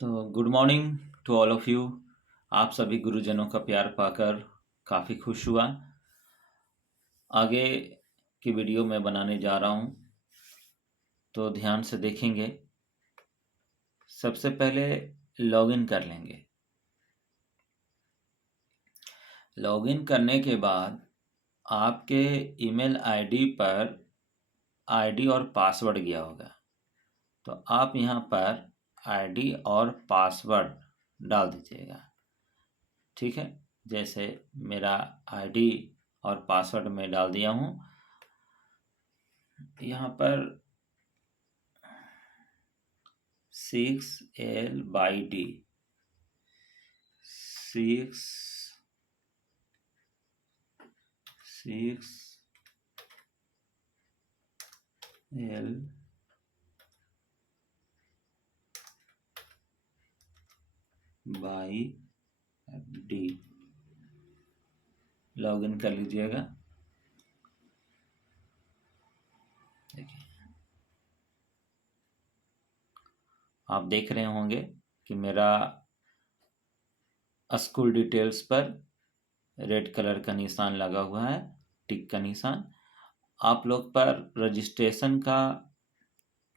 तो good morning to all of you. आप सभी गुरुजनों का प्यार पाकर काफ़ी खुश हुआ। आगे की वीडियो मैं बनाने जा रहा हूँ, तो ध्यान से देखेंगे। सबसे पहले लॉगिन कर लेंगे। लॉगिन करने के बाद आपके ईमेल आईडी पर आईडी और पासवर्ड गया होगा, तो आप यहाँ पर आईडी और पासवर्ड डाल दीजिएगा। ठीक है, जैसे मेरा आईडी और पासवर्ड मैं डाल दिया हूँ। यहाँ पर 6L/D 6L/D लॉगिन कर लीजिएगा। देखिए, आप देख रहे होंगे कि मेरा स्कूल डिटेल्स पर रेड कलर का निशान लगा हुआ है, टिक का निशान। आप लोग पर रजिस्ट्रेशन का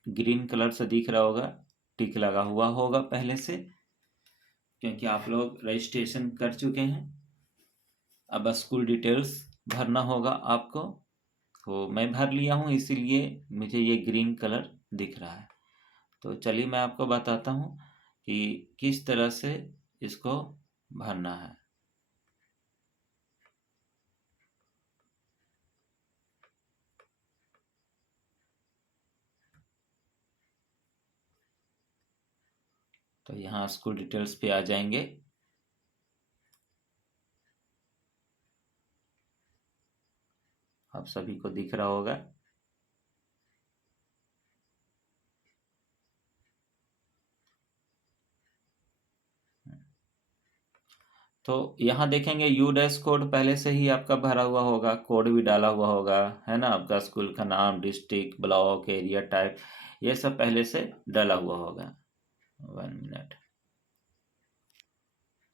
ग्रीन कलर से दिख रहा होगा, टिक लगा हुआ होगा पहले से, क्योंकि आप लोग रजिस्ट्रेशन कर चुके हैं। अब स्कूल डिटेल्स भरना होगा आपको, तो मैं भर लिया हूँ, इसीलिए मुझे ये ग्रीन कलर दिख रहा है। तो चलिए मैं आपको बताता हूँ कि किस तरह से इसको भरना है। तो यहाँ स्कूल डिटेल्स पे आ जाएंगे। आप सभी को दिख रहा होगा। तो यहाँ देखेंगे यू डैश कोड पहले से ही आपका भरा हुआ होगा, कोड भी डाला हुआ होगा, है ना। आपका स्कूल का नाम, डिस्ट्रिक्ट, ब्लॉक, एरिया, टाइप, ये सब पहले से डाला हुआ होगा। 1 मिनट,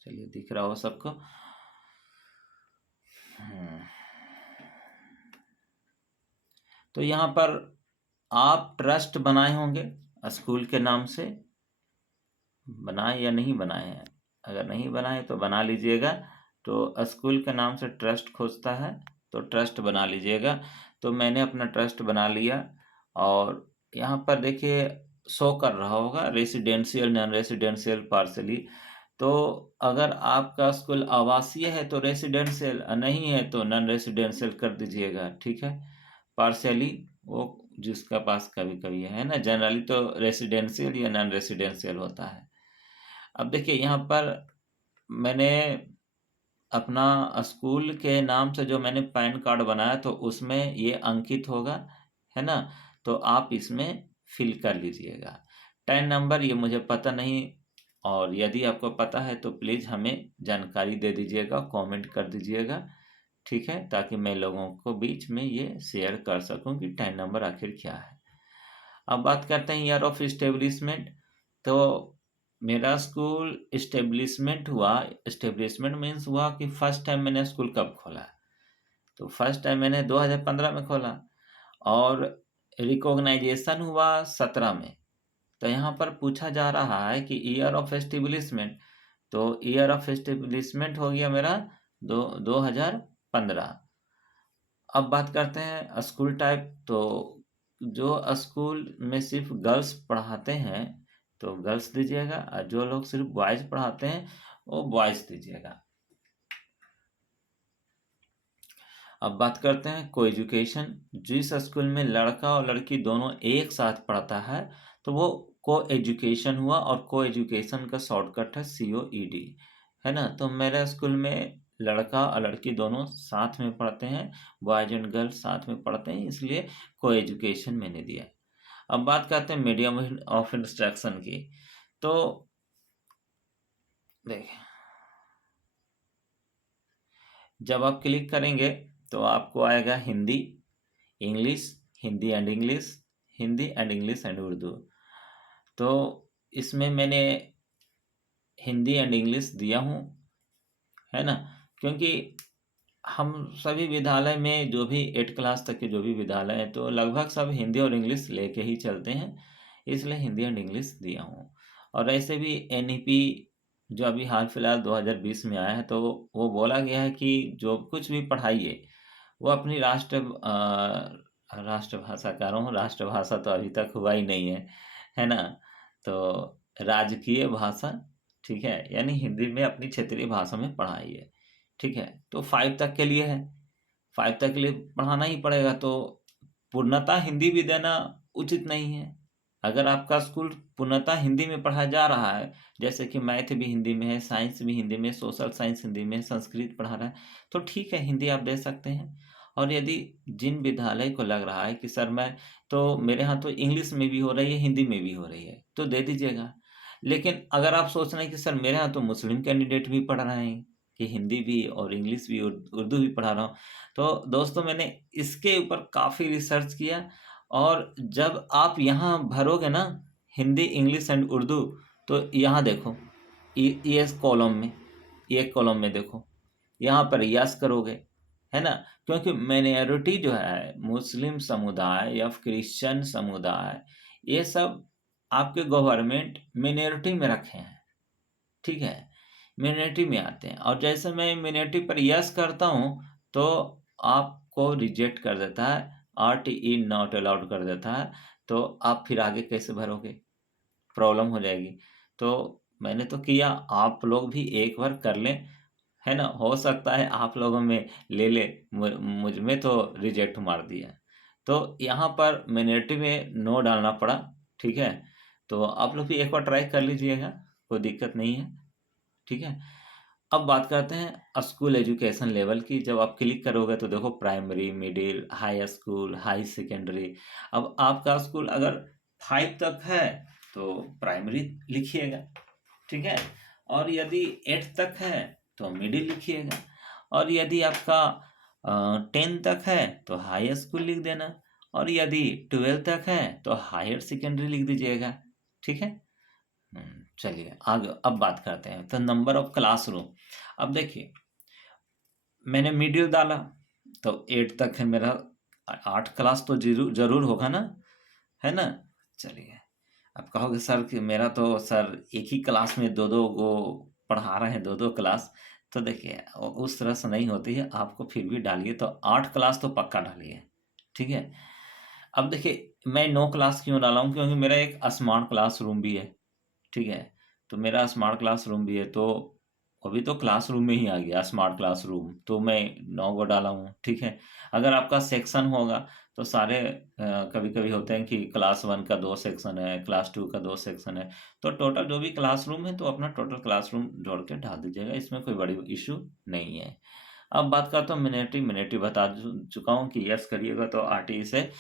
चलिए दिख रहा हो सबको। तो यहाँ पर आप ट्रस्ट बनाए होंगे स्कूल के नाम से, बनाए या नहीं बनाए हैं। अगर नहीं बनाए तो बना लीजिएगा। तो स्कूल के नाम से ट्रस्ट खोजता है, तो ट्रस्ट बना लीजिएगा। तो मैंने अपना ट्रस्ट बना लिया, और यहाँ पर देखिए शो कर रहा होगा रेसिडेंशियल, नॉन रेसिडेंशियल, पार्सली। तो अगर आपका स्कूल आवासीय है तो रेसिडेंशियल, नहीं है तो नॉन रेसिडेंशियल कर दीजिएगा। ठीक है, पार्सली वो जिसका पास कभी कभी है ना, जनरली तो रेसिडेंशियल या नॉन रेसिडेंशियल होता है। अब देखिए यहाँ पर मैंने अपना स्कूल के नाम से जो मैंने पैन कार्ड बनाया, तो उसमें ये अंकित होगा, है ना। तो आप इसमें फिल कर लीजिएगा। 10 नंबर ये मुझे पता नहीं, और यदि आपको पता है तो प्लीज़ हमें जानकारी दे दीजिएगा, कमेंट कर दीजिएगा। ठीक है, ताकि मैं लोगों को बीच में ये शेयर कर सकूं कि 10 नंबर आखिर क्या है। अब बात करते हैं ईयर ऑफ इस्टेब्लिशमेंट। तो मेरा स्कूल इस्टेब्लिशमेंट हुआ, इस्टेब्लिशमेंट मीन्स हुआ कि फर्स्ट टाइम मैंने स्कूल कब खोला। तो फर्स्ट टाइम मैंने 2015 में खोला, और रिकॉग्नाइजेशन हुआ 17 में। तो यहाँ पर पूछा जा रहा है कि ईयर ऑफ एस्टेब्लिशमेंट, तो ईयर ऑफ एस्टेब्लिशमेंट हो गया मेरा 2015। अब बात करते हैं स्कूल टाइप। तो जो स्कूल में सिर्फ गर्ल्स पढ़ाते हैं तो गर्ल्स दीजिएगा, और जो लोग सिर्फ बॉयज पढ़ाते हैं वो बॉयज दीजिएगा। अब बात करते हैं को एजुकेशन। जिस स्कूल में लड़का और लड़की दोनों एक साथ पढ़ता है तो वो को एजुकेशन हुआ, और को एजुकेशन का शॉर्टकट है COED, है ना। तो मेरे स्कूल में लड़का और लड़की दोनों साथ में पढ़ते हैं, बॉयज एंड गर्ल्स साथ में पढ़ते हैं, इसलिए को एजुकेशन मैंने दिया। अब बात करते हैं मीडियम ऑफ इंस्ट्रक्शन की। तो देखिए, जब आप क्लिक करेंगे तो आपको आएगा Hindi, English, Hindi and English, Hindi and English and Urdu. तो इसमें मैंने हिंदी एंड इंग्लिश दिया हूँ, है ना, क्योंकि हम सभी विद्यालय में जो भी 8 क्लास तक के जो भी विद्यालय हैं तो लगभग सब हिंदी और इंग्लिश लेके ही चलते हैं, इसलिए हिंदी एंड इंग्लिश दिया हूँ। और ऐसे भी एनईपी जो अभी हाल फिलहाल 2020 में आया है तो वो बोला गया है कि जो कुछ भी पढ़ाइए वो अपनी राष्ट्रभाषा कह रहा हूँ, राष्ट्रभाषा तो अभी तक हुआ ही नहीं है ना, तो राजकीय भाषा, ठीक है, यानी हिंदी में अपनी क्षेत्रीय भाषा में पढ़ाइए, ठीक है। तो 5 तक के लिए है, 5 तक के लिए पढ़ाना ही पड़ेगा, तो पूर्णतः हिंदी भी देना उचित नहीं है। अगर आपका स्कूल पूर्णतः हिंदी में पढ़ाया जा रहा है, जैसे कि मैथ भी हिंदी में है, साइंस भी हिंदी में, सोशल साइंस हिंदी में, संस्कृत पढ़ा रहा है, तो ठीक है, हिंदी आप दे सकते हैं। और यदि जिन विद्यालय को लग रहा है कि सर मैं तो मेरे यहाँ तो इंग्लिश में भी हो रही है, हिंदी में भी हो रही है, तो दे दीजिएगा। लेकिन अगर आप सोच रहे हैं कि सर मेरे यहाँ तो मुस्लिम कैंडिडेट भी पढ़ रहे हैं, कि हिंदी भी और इंग्लिश भी उर्दू भी पढ़ा रहा हूँ, तो दोस्तों मैंने इसके ऊपर काफ़ी रिसर्च किया, और जब आप यहाँ भरोगे ना हिंदी इंग्लिश एंड उर्दू, तो यहाँ देखो ये कॉलम में, ये कॉलम में देखो, यहाँ पर यस करोगे, है ना, क्योंकि माइनॉरिटी जो है मुस्लिम समुदाय या क्रिश्चियन समुदाय, ये सब आपके गवर्नमेंट मिनॉरिटी में रखे हैं, ठीक है, मिनॉरिटी में आते हैं। और जैसे मैं मिनॉरिटी पर यस करता हूँ तो आपको रिजेक्ट कर देता है, RTE नॉट अलाउड कर देता है, तो आप फिर आगे कैसे भरोगे, प्रॉब्लम हो जाएगी। तो मैंने तो किया, आप लोग भी एक बार कर लें, है ना, हो सकता है आप लोगों में ले ले, मुझ में तो रिजेक्ट मार दिया। तो यहाँ पर मिनॉरिटी में नो डालना पड़ा, ठीक है। तो आप लोग भी एक बार ट्राई कर लीजिएगा, कोई दिक्कत नहीं है, ठीक है। अब बात करते हैं स्कूल एजुकेशन लेवल की। जब आप क्लिक करोगे तो देखो primary, middle, high school, high secondary. अब आपका स्कूल अगर 5 तक है तो प्राइमरी लिखिएगा, ठीक है, और यदि 8 तक है तो मिडिल लिखिएगा, और यदि आपका 10 तक है तो हाई स्कूल लिख देना, और यदि 12 तक है तो हायर सेकेंडरी लिख दीजिएगा, ठीक है। चलिए आगे अब बात करते हैं, तो नंबर ऑफ क्लासरूम। अब देखिए मैंने मिडिल डाला तो 8 तक है मेरा, 8 क्लास तो जरूर जरूर होगा ना, है ना। चलिए अब कहोगे सर कि मेरा तो सर एक ही क्लास में दो दो को पढ़ा रहे हैं, दो दो क्लास, तो देखिए उस तरह से नहीं होती है, आपको फिर भी डालिए तो 8 क्लास तो पक्का डालिए, ठीक है। अब देखिए मैं 9 क्लास क्यों डाला हूँ, क्योंकि मेरा एक स्मार्ट क्लासरूम भी है, ठीक है। तो मेरा स्मार्ट क्लासरूम भी है, तो अभी तो क्लासरूम में ही आ गया स्मार्ट क्लासरूम, तो मैं 9 को डाला हूँ, ठीक है। अगर आपका सेक्शन होगा तो सारे कभी कभी होते हैं कि क्लास 1 का 2 सेक्शन है, क्लास 2 का 2 सेक्शन है, तो टोटल जो भी क्लासरूम है तो अपना टोटल क्लासरूम जोड़ के डाल दीजिएगा, इसमें कोई बड़ी इशू नहीं है। अब बात करता हूँ मिनिटी, मिनिटी बता चुका हूँ कि यस करिएगा तो RTE से,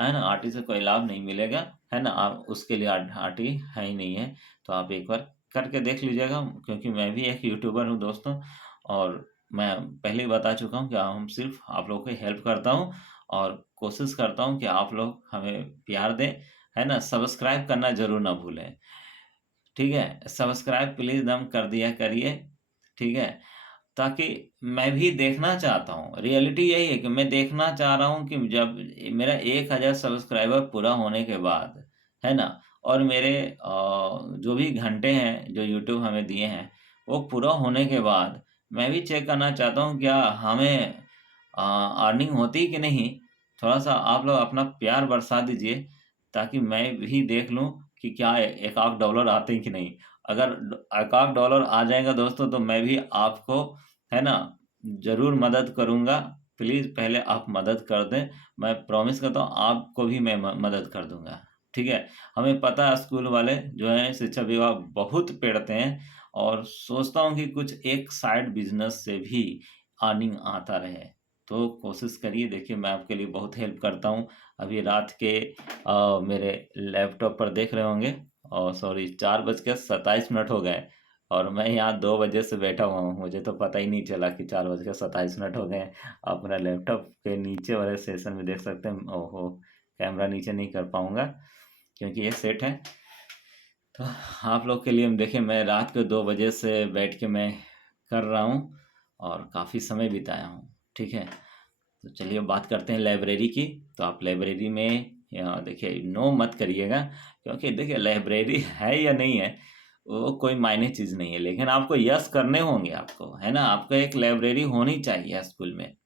है ना, RTE से कोई लाभ नहीं मिलेगा, है ना, आप उसके लिए RTE है ही नहीं है, तो आप एक बार करके देख लीजिएगा, क्योंकि मैं भी एक यूट्यूबर हूँ दोस्तों, और मैं पहले ही बता चुका हूँ कि हम सिर्फ आप लोगों की हेल्प करता हूँ, और कोशिश करता हूँ कि आप लोग हमें प्यार दें, है ना, सब्सक्राइब करना जरूर ना भूलें, ठीक है, सब्सक्राइब प्लीज दम कर दिया करिए, ठीक है, ताकि मैं भी देखना चाहता हूँ, रियलिटी यही है कि मैं देखना चाह रहा हूँ कि जब मेरा 1000 सब्सक्राइबर पूरा होने के बाद, है ना, और मेरे जो भी घंटे हैं जो यूट्यूब हमें दिए हैं वो पूरा होने के बाद मैं भी चेक करना चाहता हूँ क्या हमें अर्निंग होती कि नहीं। थोड़ा सा आप लोग अपना प्यार बरसा दीजिए, ताकि मैं भी देख लूँ कि क्या एक आध डॉलर आते हैं कि नहीं। अगर एक आध डॉलर आ जाएगा दोस्तों तो मैं भी आपको, है ना, ज़रूर मदद करूँगा। प्लीज़ पहले आप मदद कर दें, मैं प्रॉमिस करता हूँ आपको भी मैं मदद कर दूँगा, ठीक है। हमें पता है स्कूल वाले जो हैं शिक्षा विभाग बहुत पेड़ते हैं, और सोचता हूँ कि कुछ एक साइड बिजनेस से भी अर्निंग आता रहे, तो कोशिश करिए, देखिए मैं आपके लिए बहुत हेल्प करता हूँ। अभी रात के मेरे लैपटॉप पर देख रहे होंगे, और सॉरी 4:27 हो गए, और मैं यहाँ 2 बजे से बैठा हुआ हूँ, मुझे तो पता ही नहीं चला कि 4:27 हो गए। आप मेरा लैपटॉप के नीचे वाले सेशन में देख सकते हैं। ओहो, कैमरा नीचे नहीं कर पाऊँगा क्योंकि ये सेट है, तो आप लोग के लिए हम देखिए, मैं रात को 2 बजे से बैठ के मैं कर रहा हूँ और काफ़ी समय बिताया हूँ, ठीक है। तो चलिए बात करते हैं लाइब्रेरी की। तो आप लाइब्रेरी में देखिए नो मत करिएगा, क्योंकि देखिए लाइब्रेरी है या नहीं है वो कोई मायने चीज़ नहीं है, लेकिन आपको यस करने होंगे, आपको है ना, आपको एक लाइब्रेरी होनी चाहिए स्कूल में।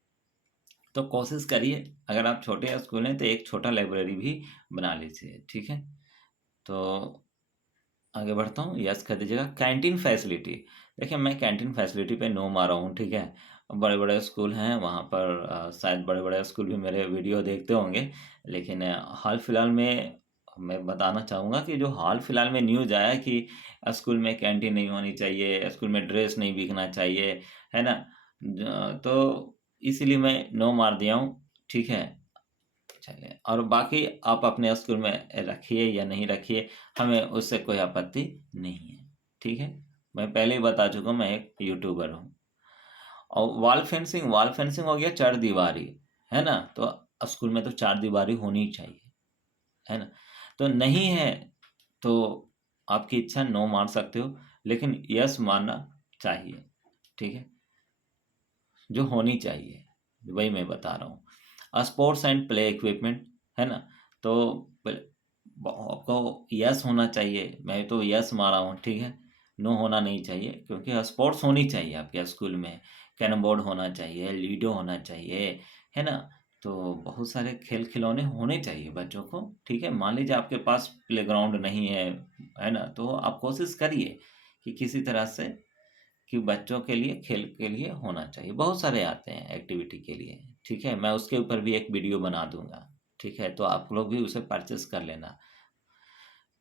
तो कोशिश करिए, अगर आप छोटे स्कूल हैं तो एक छोटा लाइब्रेरी भी बना लीजिए, ठीक है। तो आगे बढ़ता हूँ, यस कर दीजिएगा। कैंटीन फैसिलिटी, देखिए मैं कैंटीन फैसिलिटी पे नो मारा हूँ, ठीक है। बड़े बड़े स्कूल हैं वहाँ पर शायद बड़े बड़े स्कूल भी मेरे वीडियो देखते होंगे, लेकिन हाल फिलहाल में मैं बताना चाहूँगा कि जो हाल फिलहाल में न्यूज़ आया कि स्कूल में कैंटीन नहीं होनी चाहिए, स्कूल में ड्रेस नहीं बिकना चाहिए, है ना। तो इसीलिए मैं नो मार दिया हूँ, ठीक है। चलिए, और बाकी आप अपने स्कूल में रखिए या नहीं रखिए, हमें उससे कोई आपत्ति नहीं है, ठीक है। मैं पहले ही बता चुका हूँ, मैं एक यूट्यूबर हूँ। और वॉल फेंसिंग हो गया चार दीवारी, है ना। तो स्कूल में तो चार दीवारी होनी चाहिए, है ना। तो नहीं है तो आपकी इच्छा, नो मार सकते हो, लेकिन यस मारना चाहिए, ठीक है। जो होनी चाहिए वही मैं बता रहा हूँ। स्पोर्ट्स एंड प्ले इक्विपमेंट, है ना। तो आपको यस होना चाहिए, मैं तो यस मारा हूँ, ठीक है। नो होना नहीं चाहिए, क्योंकि स्पोर्ट्स होनी चाहिए आपके स्कूल में। कैरम बोर्ड होना चाहिए, लूडो होना चाहिए, है ना। तो बहुत सारे खेल खिलौने होने चाहिए बच्चों को, ठीक है। मान लीजिए आपके पास प्लेग्राउंड नहीं है ना, तो आप कोशिश करिए कि किसी तरह से कि बच्चों के लिए खेल के लिए होना चाहिए। बहुत सारे आते हैं एक्टिविटी के लिए, ठीक है। मैं उसके ऊपर भी एक वीडियो बना दूंगा, ठीक है। तो आप लोग भी उसे परचेस कर लेना।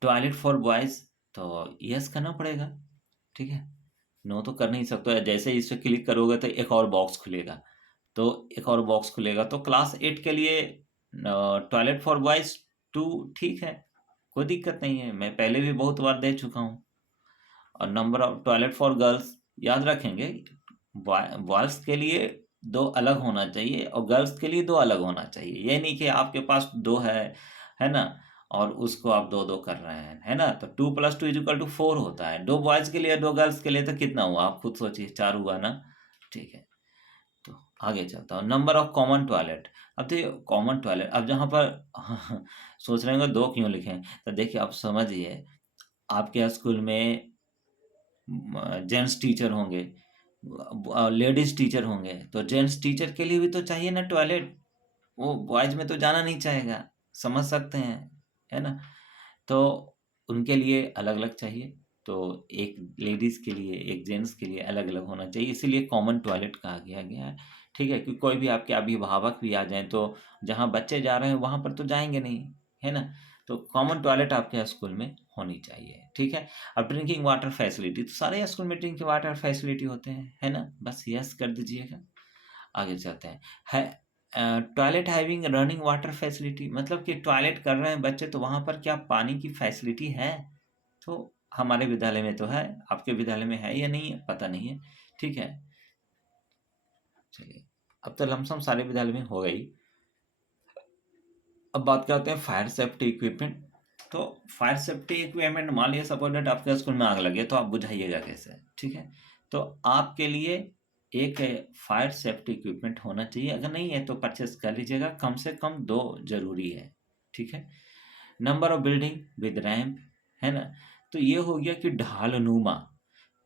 टॉयलेट फॉर बॉयज, तो यस करना पड़ेगा, ठीक है। नो तो कर नहीं सकते। जैसे ही इस पे क्लिक करोगे तो एक और बॉक्स खुलेगा, तो एक और बॉक्स खुलेगा, तो क्लास 8 के लिए टॉयलेट फॉर बॉयज 2, ठीक है, कोई दिक्कत नहीं है, मैं पहले भी बहुत बार दे चुका हूँ। और number of toilet for girls, याद रखेंगे, बॉयज के लिए दो अलग होना चाहिए और गर्ल्स के लिए दो अलग होना चाहिए। ये नहीं कि आपके पास दो है ना, और उसको आप दो दो कर रहे हैं, है ना। तो 2+2=4 होता है, दो बॉयज के लिए दो गर्ल्स के लिए, तो कितना हुआ आप खुद सोचिए, 4 हुआ ना, ठीक है। तो आगे चलता हूँ, नंबर ऑफ कॉमन टॉयलेट। अब देखिए कॉमन टॉयलेट, अब जहाँ पर सोच रहे होंगे दो क्यों लिखे हैं, तो देखिए आप समझिए, आपके स्कूल में जेंट्स टीचर होंगे, लेडीज टीचर होंगे, तो जेंट्स टीचर के लिए भी तो चाहिए ना टॉयलेट, वो बॉयज में तो जाना नहीं चाहेगा, समझ सकते हैं, है ना। तो उनके लिए अलग अलग चाहिए, तो एक लेडीज के लिए एक जेंट्स के लिए अलग अलग होना चाहिए, इसीलिए कॉमन टॉयलेट कहा गया है, ठीक है। कि कोई भी आपके अभिभावक भी आ जाएं तो जहाँ बच्चे जा रहे हैं वहाँ पर तो जाएंगे नहीं, है ना। तो कॉमन टॉयलेट आपके स्कूल में होनी चाहिए, ठीक है। अब ड्रिंकिंग वाटर फैसिलिटी, तो सारे स्कूल में ड्रिंकिंग वाटर फैसिलिटी होते हैं, है ना, बस यस कर दीजिएगा। आगे चलते हैं, toilet having running water facility, मतलब कि टॉयलेट कर रहे हैं बच्चे तो वहाँ पर क्या पानी की फैसिलिटी है। तो हमारे विद्यालय में तो है, आपके विद्यालय में है या नहीं है पता नहीं है, ठीक है। चलिए, अब तो लमसम सारे विद्यालय में हो गई। अब बात करते हैं फायर सेफ्टी इक्विपमेंट। तो फायर सेफ्टी इक्विपमेंट, मान लिया सपोज दैट आपके स्कूल में आग लगे, तो आप बुझाइएगा कैसे, ठीक है। तो आपके लिए एक फायर सेफ्टी इक्विपमेंट होना चाहिए, अगर नहीं है तो परचेस कर लीजिएगा, कम से कम दो जरूरी है, ठीक है। Number of building with ramp, है ना। तो ये हो गया कि ढालनुमा,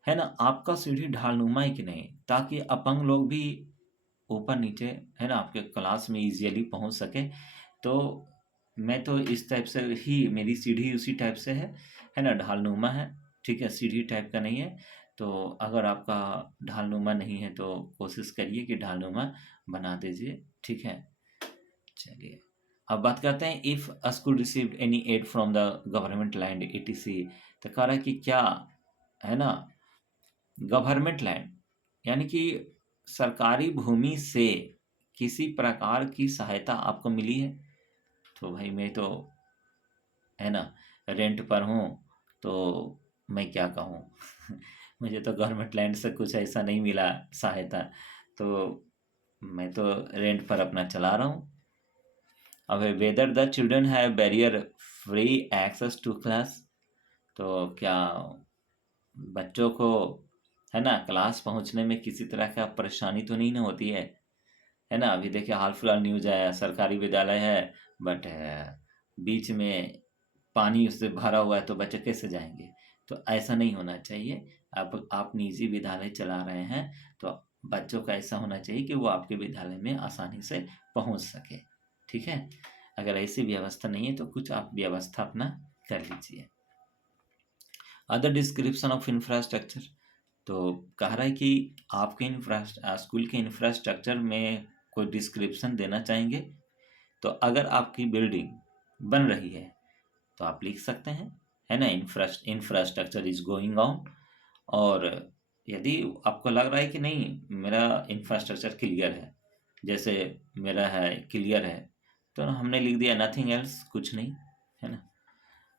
है ना, आपका सीढ़ी ढालनुमा है कि नहीं, ताकि अपंग लोग भी ऊपर नीचे, है ना, आपके क्लास में इजीली पहुंच सके। तो मैं तो इस टाइप से ही, मेरी सीढ़ी उसी टाइप से है ना, ढालनुमा है, ठीक है, सीढ़ी टाइप का नहीं है। तो अगर आपका ढालनुमा नहीं है तो कोशिश करिए कि ढालनुमा बना दीजिए, ठीक है। चलिए, अब बात करते हैं, if a school received any ad from the government land ETC, तो कह रहा है कि क्या, है ना, गवर्नमेंट लैंड यानी कि सरकारी भूमि से किसी प्रकार की सहायता आपको मिली है, तो भाई मैं तो, है ना, रेंट पर हूँ, तो मैं क्या कहूँ मुझे तो गवर्नमेंट लैंड से कुछ ऐसा नहीं मिला सहायता, तो मैं तो रेंट पर अपना चला रहा हूँ। अब whether the children have barrier free access to class, तो क्या बच्चों को, है ना, क्लास पहुंचने में किसी तरह का परेशानी तो नहीं ना होती है ना। अभी देखिए हाल फिलहाल न्यूज आया, सरकारी विद्यालय है बट बीच में पानी उससे भरा हुआ है, तो बच्चे कैसे जाएंगे। तो ऐसा नहीं होना चाहिए। अब आप निजी विद्यालय चला रहे हैं तो बच्चों का ऐसा होना चाहिए कि वो आपके विद्यालय में आसानी से पहुंच सके। ठीक है, अगर ऐसी व्यवस्था नहीं है तो कुछ आप व्यवस्था अपना कर लीजिए। अदर डिस्क्रिप्शन ऑफ इंफ्रास्ट्रक्चर, तो कह रहा है कि आपके स्कूल के इंफ्रास्ट्रक्चर में कोई डिस्क्रिप्शन देना चाहेंगे। तो अगर आपकी बिल्डिंग बन रही है तो आप लिख सकते हैं, है ना, इंफ्रास्ट्रक्चर इज गोइंग ऑन। और यदि आपको लग रहा है कि नहीं मेरा इंफ्रास्ट्रक्चर क्लियर है, जैसे मेरा है क्लियर है, तो हमने लिख दिया नथिंग एल्स, कुछ नहीं, है ना।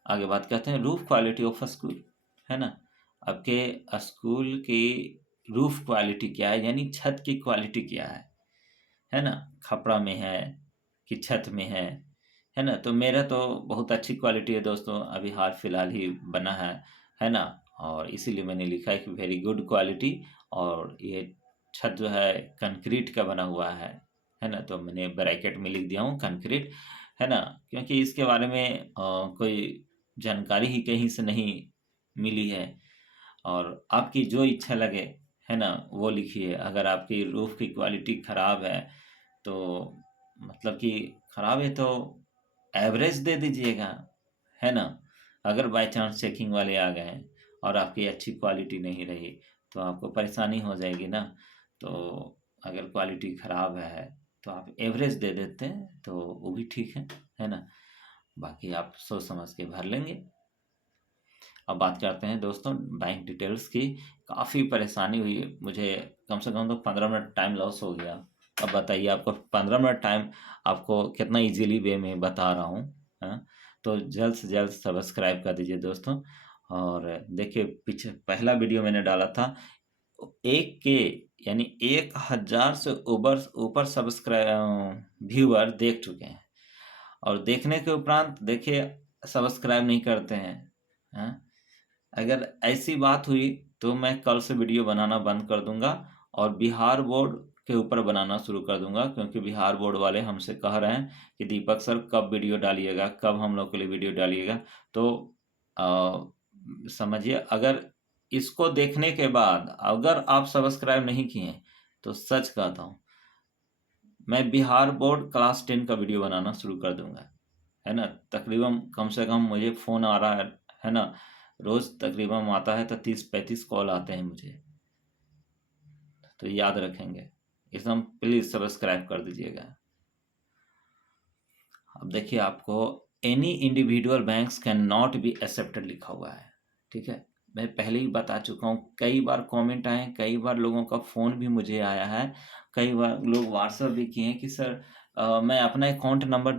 आगे बात करते हैं roof quality of a school, है ना। आपके स्कूल की रूफ क्वालिटी क्या है, यानी छत की क्वालिटी क्या है ना, खपड़ा में है कि छत में है ना। तो मेरा तो बहुत अच्छी क्वालिटी है दोस्तों, अभी हाल फिलहाल ही बना है ना। और इसीलिए मैंने लिखा है कि वेरी गुड क्वालिटी। और ये छत जो है कंक्रीट का बना हुआ है ना। तो मैंने ब्रैकेट में लिख दिया हूँ कंक्रीट, है ना, क्योंकि इसके बारे में कोई जानकारी ही कहीं से नहीं मिली है। और आपकी जो इच्छा लगे, है ना, वो लिखिए। अगर आपकी रूफ की क्वालिटी ख़राब है तो मतलब कि ख़राब है तो एवरेज दे दीजिएगा, है ना। अगर बाय चांस चेकिंग वाले आ गए और आपकी अच्छी क्वालिटी नहीं रही तो आपको परेशानी हो जाएगी ना। तो अगर क्वालिटी ख़राब है तो आप एवरेज दे देते हैं तो वो भी ठीक है ना। बाकी आप सोच समझ के भर लेंगे। अब बात करते हैं दोस्तों बैंक डिटेल्स की। काफ़ी परेशानी हुई मुझे, कम से कम तो 15 मिनट टाइम लॉस हो गया। अब बताइए आपको 15 मिनट टाइम आपको कितना इजीली वे में बता रहा हूँ, हाँ। तो जल्द से जल्द सब्सक्राइब कर दीजिए दोस्तों। और देखिए पीछे पहला वीडियो मैंने डाला था, 1K यानी 1000 से ऊपर ऊपर सब्सक्राइब व्यूअर देख चुके हैं। और देखने के उपरांत देखिए सब्सक्राइब नहीं करते हैं, हाँ। अगर ऐसी बात हुई तो मैं कल से वीडियो बनाना बंद कर दूंगा और बिहार बोर्ड के ऊपर बनाना शुरू कर दूंगा, क्योंकि बिहार बोर्ड वाले हमसे कह रहे हैं कि दीपक सर कब वीडियो डालिएगा, कब हम लोग के लिए वीडियो डालिएगा। तो समझिए, अगर इसको देखने के बाद अगर आप सब्सक्राइब नहीं किए तो सच कहता हूँ मैं बिहार बोर्ड क्लास 10 का वीडियो बनाना शुरू कर दूंगा, है ना। तकरीबन कम से कम मुझे फ़ोन आ रहा है ना, रोज़ तकरीबन आता है तो 30-35 कॉल आते हैं मुझे। तो याद रखेंगे, एकदम प्लीज़ सब्सक्राइब कर दीजिएगा। अब देखिए आपको any individual banks can not be accepted लिखा हुआ है, ठीक है। मैं पहले ही बता चुका हूँ, कई बार कमेंट आए, कई बार लोगों का फ़ोन भी मुझे आया है, कई बार लोग व्हाट्सएप भी किए हैं कि सर मैं अपना अकाउंट नंबर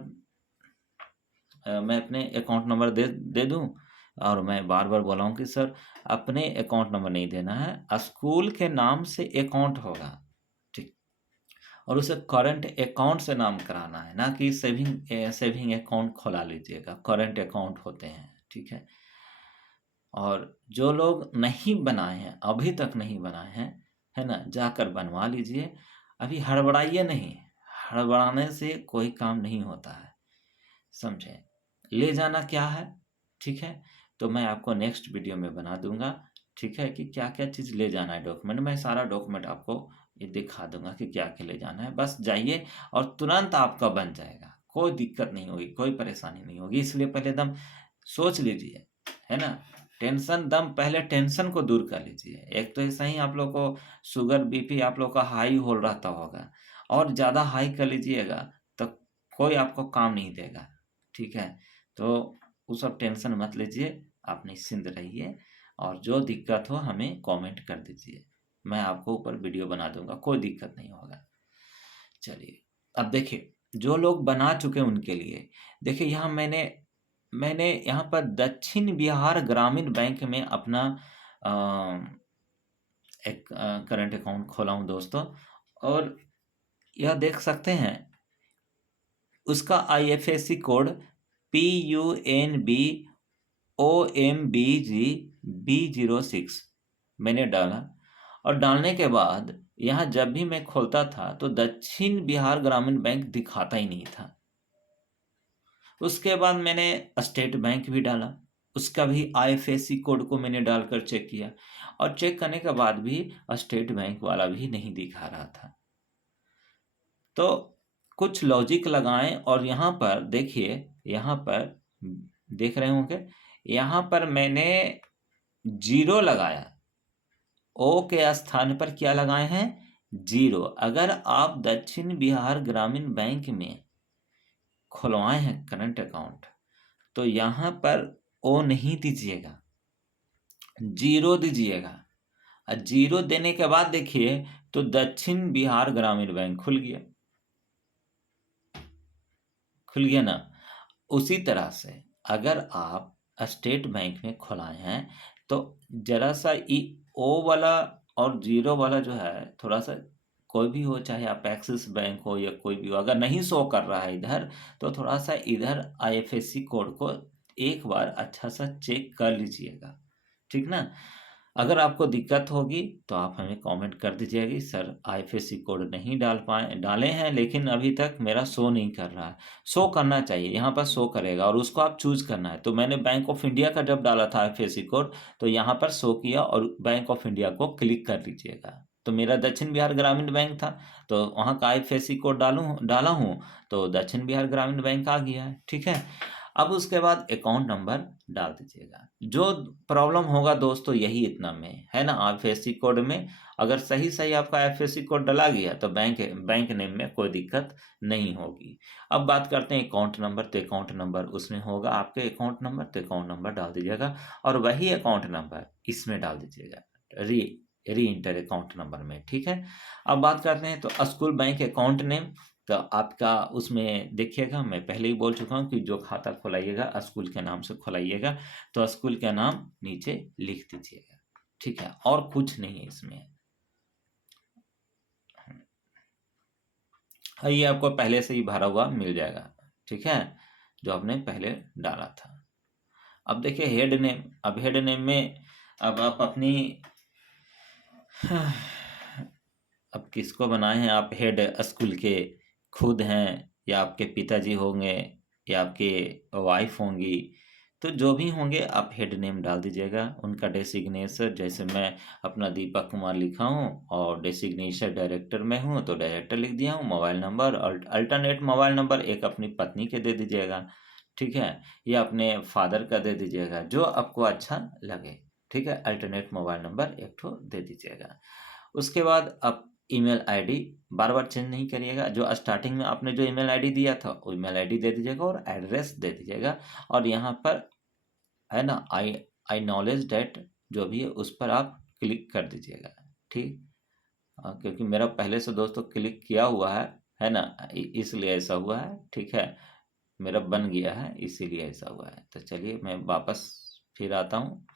मैं अपने अकाउंट नंबर दे दूं। और मैं बार बार बोला हूँ कि सर अपने अकाउंट नंबर नहीं देना है, स्कूल के नाम से अकाउंट होगा, ठीक। और उसे करंट अकाउंट से नाम कराना है, ना कि सेविंग अकाउंट खोला लीजिएगा, करंट अकाउंट होते हैं, ठीक है। और जो लोग नहीं बनाए हैं, अभी तक नहीं बनाए हैं, है ना, जाकर बनवा लीजिए। अभी हड़बड़ाइए नहीं, हड़बड़ाने से कोई काम नहीं होता है, समझे। ले जाना क्या है, ठीक है, तो मैं आपको नेक्स्ट वीडियो में बना दूंगा, ठीक है, कि क्या क्या चीज़ ले जाना है डॉक्यूमेंट। मैं सारा डॉक्यूमेंट आपको ये दिखा दूंगा कि क्या क्या ले जाना है। बस जाइए और तुरंत आपका बन जाएगा, कोई दिक्कत नहीं होगी, कोई परेशानी नहीं होगी। इसलिए पहले दम सोच लीजिए, है ना। पहले टेंशन को दूर कर लीजिए। एक तो ऐसा ही आप लोग को शुगर बीपी आप लोग का हाई हो रहता होगा, और ज़्यादा हाई कर लीजिएगा तो कोई आपको काम नहीं देगा, ठीक है। तो वो सब टेंशन मत लीजिए, आप निश्चिंत रहिए। और जो दिक्कत हो हमें कमेंट कर दीजिए, मैं आपको ऊपर वीडियो बना दूंगा, कोई दिक्कत नहीं होगा। चलिए, अब देखिए जो लोग बना चुके हैं उनके लिए देखिए, यहाँ मैंने मैंने यहाँ पर दक्षिण बिहार ग्रामीण बैंक में अपना अ, एक करंट अकाउंट खोला हूँ दोस्तों। और यह देख सकते हैं उसका IFSC कोड PUNB OMBGB06 मैंने डाला, और डालने के बाद यहाँ जब भी मैं खोलता था तो दक्षिण बिहार ग्रामीण बैंक दिखाता ही नहीं था। उसके बाद मैंने स्टेट बैंक भी डाला, उसका भी IFSC कोड को मैंने डालकर चेक किया, और चेक करने के बाद भी स्टेट बैंक वाला भी नहीं दिखा रहा था। तो कुछ लॉजिक लगाएं, और यहाँ पर देखिए, यहाँ पर देख रहे होंगे, यहाँ पर मैंने 0 लगाया, ओ के स्थान पर क्या लगाए हैं, 0। अगर आप दक्षिण बिहार ग्रामीण बैंक में खुलवाए हैं करंट अकाउंट, तो यहाँ पर ओ नहीं दीजिएगा, 0 दीजिएगा। और 0 देने के बाद देखिए तो दक्षिण बिहार ग्रामीण बैंक खुल गया ना। उसी तरह से अगर आप स्टेट बैंक में खुलाए हैं तो जरा सा ओ वाला और 0 वाला जो है, थोड़ा सा, कोई भी हो, चाहे आप एक्सिस बैंक हो या कोई भी हो, अगर नहीं शो कर रहा है इधर, तो थोड़ा सा इधर IFSC कोड को एक बार अच्छा सा चेक कर लीजिएगा, ठीक ना। अगर आपको दिक्कत होगी तो आप हमें कमेंट कर दीजिएगा कि सर IFSC कोड नहीं डाले हैं, लेकिन अभी तक मेरा शो नहीं कर रहा है। शो करना चाहिए, यहाँ पर शो करेगा, और उसको आप चूज करना है। तो मैंने बैंक ऑफ इंडिया का जब डाला था IFSC कोड, तो यहाँ पर शो किया, और बैंक ऑफ इंडिया को क्लिक कर लीजिएगा। तो मेरा दक्षिण बिहार ग्रामीण बैंक था, तो वहाँ का IFSC कोड डाला हूँ, तो दक्षिण बिहार ग्रामीण बैंक आ गया है, ठीक है। अब उसके बाद अकाउंट नंबर डाल दीजिएगा। जो प्रॉब्लम होगा दोस्तों यही इतना में है ना, IFSC कोड में अगर सही आपका IFSC कोड डला गया तो बैंक नेम में कोई दिक्कत नहीं होगी। अब बात करते हैं अकाउंट नंबर। तो अकाउंट नंबर उसमें होगा आपके अकाउंट नंबर, तो अकाउंट नंबर डाल दीजिएगा, और वही अकाउंट नंबर इसमें डाल दीजिएगा, री इंटर अकाउंट नंबर में, ठीक है। अब बात करते हैं तो स्कूल बैंक अकाउंट नेम, तो आपका उसमें देखिएगा, मैं पहले ही बोल चुका हूँ कि जो खाता खोलाइएगा स्कूल के नाम से खोलाइएगा, तो स्कूल का नाम नीचे लिख दीजिएगा, ठीक है, और कुछ नहीं है इसमें। ये आपको पहले से ही भरा हुआ मिल जाएगा, ठीक है, जो आपने पहले डाला था। अब देखिए हेड नेम। अब हेड नेम में अब आप अपनी अब किसको बनाए हैं आप हेड, स्कूल के खुद हैं, या आपके पिताजी होंगे, या आपके वाइफ होंगी, तो जो भी होंगे आप हेड नेम डाल दीजिएगा। उनका डेसिग्नेशन, जैसे मैं अपना दीपक कुमार लिखा हूँ, और डेसिग्नेशन डायरेक्टर में हूँ तो डायरेक्टर लिख दिया हूँ। Mobile number, alternate mobile number एक अपनी पत्नी के दे दीजिएगा, ठीक है, या अपने फादर का दे दीजिएगा, जो आपको अच्छा लगे, ठीक है। अल्टरनेट मोबाइल नंबर एक ठो दे दीजिएगा। उसके बाद आप ईमेल आईडी बार बार चेंज नहीं करिएगा, जो स्टार्टिंग में आपने जो ईमेल आईडी दिया था वो ईमेल आईडी दे दीजिएगा, और एड्रेस दे दीजिएगा, और यहाँ पर है ना आई नॉलेज डेट जो भी है उस पर आप क्लिक कर दीजिएगा, ठीक। क्योंकि मेरा पहले से दोस्तों क्लिक किया हुआ है ना, इसलिए ऐसा हुआ है, ठीक है, मेरा बन गया है इसीलिए ऐसा हुआ है। तो चलिए मैं वापस फिर आता हूँ।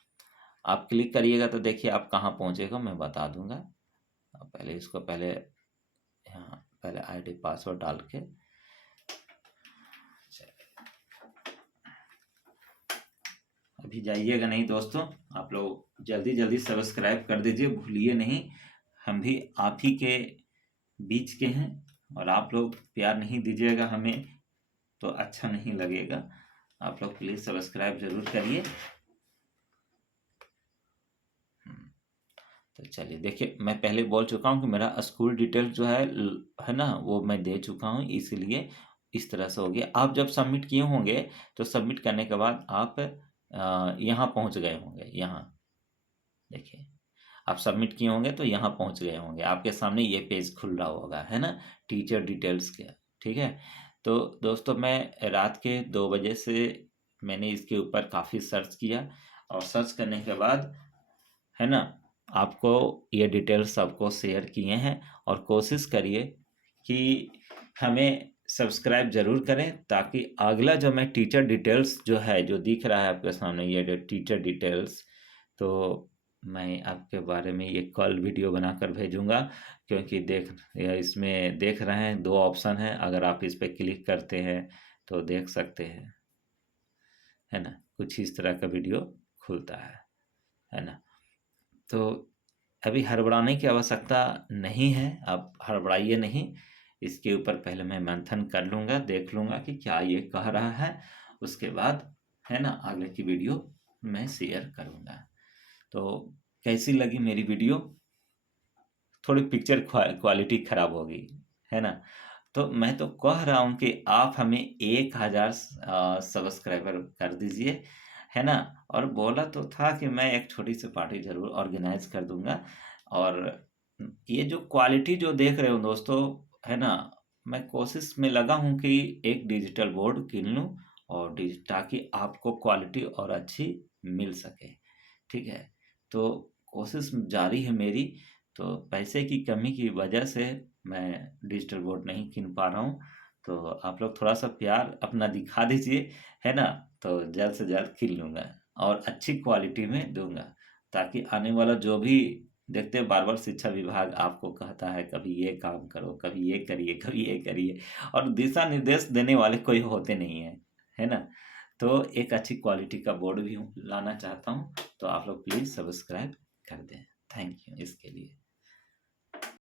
आप क्लिक करिएगा तो देखिए आप कहाँ पहुँचेगा, मैं बता दूंगा। पहले इसको यहाँ पहले आईडी पासवर्ड डाल के, अभी जाइएगा नहीं दोस्तों, आप लोग जल्दी सब्सक्राइब कर दीजिए, भूलिए नहीं। हम भी आप ही के बीच के हैं, और आप लोग प्यार नहीं दीजिएगा हमें तो अच्छा नहीं लगेगा। आप लोग प्लीज़ सब्सक्राइब जरूर करिए। तो चलिए देखिए, मैं पहले बोल चुका हूँ कि मेरा स्कूल डिटेल जो है ना, वो मैं दे चुका हूँ, इसलिए इस तरह से हो गया। आप जब सबमिट किए होंगे तो सबमिट करने के बाद आप यहाँ पहुँच गए होंगे। यहाँ देखिए, आप सबमिट किए होंगे तो यहाँ पहुँच गए होंगे, आपके सामने ये पेज खुल रहा होगा, है ना, टीचर डिटेल्स के, ठीक है। तो दोस्तों मैं रात के 2 बजे से मैंने इसके ऊपर काफ़ी सर्च किया, और सर्च करने के बाद है ना आपको ये डिटेल्स सबको शेयर किए हैं, और कोशिश करिए कि हमें सब्सक्राइब ज़रूर करें, ताकि अगला जो मैं टीचर डिटेल्स जो है, जो दिख रहा है आपके सामने ये टीचर डिटेल्स, तो मैं आपके बारे में ये कल वीडियो बनाकर भेजूंगा। क्योंकि इसमें देख रहे हैं 2 ऑप्शन हैं, अगर आप इस पर क्लिक करते हैं तो देख सकते हैं, है ना, कुछ इस तरह का वीडियो खुलता है ना। तो अभी हड़बड़ाने की आवश्यकता नहीं है, आप हड़बड़ाइए नहीं। इसके ऊपर पहले मैं मंथन कर लूँगा, देख लूँगा कि क्या ये कह रहा है, उसके बाद है ना आगे की वीडियो मैं शेयर करूँगा। तो कैसी लगी मेरी वीडियो? थोड़ी पिक्चर क्वालिटी खराब होगी, है ना। तो मैं तो कह रहा हूँ कि आप हमें 1000 सब्सक्राइबर कर दीजिए, है ना। और बोला तो था कि मैं एक छोटी सी पार्टी जरूर ऑर्गेनाइज कर दूंगा। और ये जो क्वालिटी जो देख रहे हो दोस्तों, है ना, मैं कोशिश में लगा हूँ कि एक डिजिटल बोर्ड किन लूँ और ताकि आपको क्वालिटी और अच्छी मिल सके, ठीक है। तो कोशिश जारी है मेरी। तो पैसे की कमी की वजह से मैं डिजिटल बोर्ड नहीं किन पा रहा हूँ। तो आप लोग थोड़ा सा प्यार अपना दिखा दीजिए, है ना। तो जल्द से जल्द किन लूँगा और अच्छी क्वालिटी में दूंगा, ताकि आने वाला जो भी देखते बार बार शिक्षा विभाग आपको कहता है कभी ये काम करो, कभी ये करिए, कभी ये करिए, और दिशा निर्देश देने वाले कोई होते नहीं है ना। तो एक अच्छी क्वालिटी का बोर्ड भी लाना चाहता हूँ, तो आप लोग प्लीज़ सब्सक्राइब कर दें। थैंक यू इसके लिए।